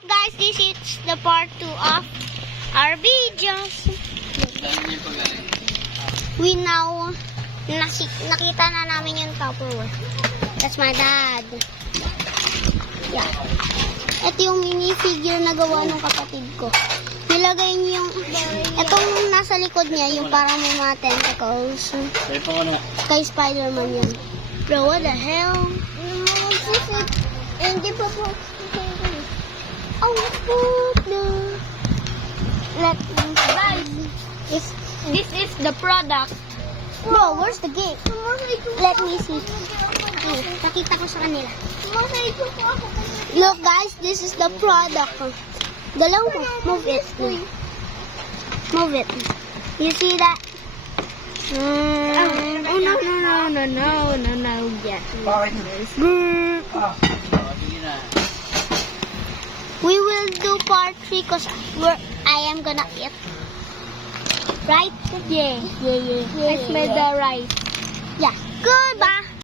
up guys, this is the part 2 of our videos. We now, nakita na namin yung Tupperware. That's my dad. Yeah. Ito yung minifigure na gawa ng kapatid ko. Nilagay niyo yung, itong nasa likod niya, yung parang may mga tentacles. Kay Spider-Man yan. Bro, what the hell? Hindi pa po. Oh, no. This is the product. Bro, where's the gate? Let me see. Pakita ko sa kanila. Look guys, this is the product. Galaw mo. Move it. Move it. You see that? Oh no. Yeah. We will do part 3 because I am gonna eat. Right? Yeah. I smell the rice. Yeah. Goodbye.